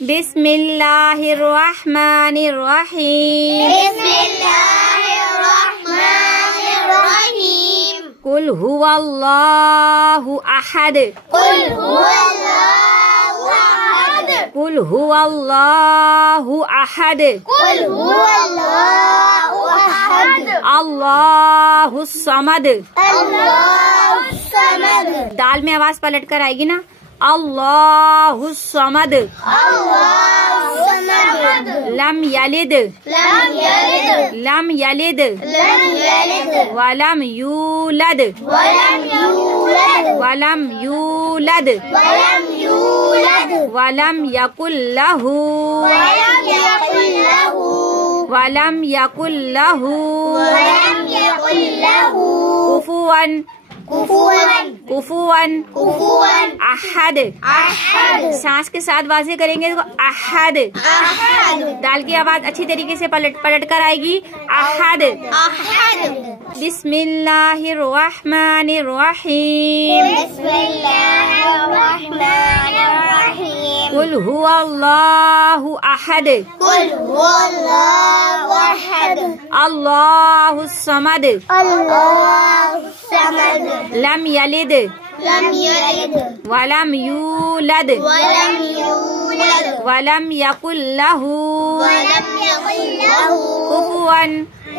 बिस्मिल्लाहिर्रहमानिर्रहीम। बिस्मिल्लाहिर्रहमानिर्रहीम। कुल हुवल्लाहु अहद। कुल हुवल्लाहु अहद। कुल हुवल्लाहु अहद। कुल हुवल्लाहु अहद। अल्लाहु समद। अल्लाहु समद। दाल में आवाज पलट कर आएगी ना, अल्लाहु समद। अल्लाहु समद। लम यलिद। लम यलिद। लम यलिद। लम यलिद। वलम यूलद। वलम यूलद। वलम यूलद। वलम यूलद। वलम यकुल लहू। वलम यकुल लहू। वलम यकुल लहू वलम यकुल लहू कुफुवन। कुफुवन। कुफुवन। कुफुवन। अहद। अहद। सांस के साथ वाज़े करेंगे तो अहद। अहद। दाल की आवाज अच्छी तरीके से पलट कर आएगी, अहद। अहद। बिस्मिल्लाहिर्रहमानिर्रहीम। बिस्मिल्लाहिर्रहमानिर्रहीम। कुल हुवल्लाहु अहद। कुल हुवल्लाहु अहद। अल्लाहु समद। अल्लाहु समद। लम यलिद। लम यलिद। वलम यूलद। वलम यूलद। वलम यकुल लहू वलम यकुल लहू कुफुवन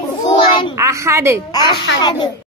कुफुवन। अहद। अहद।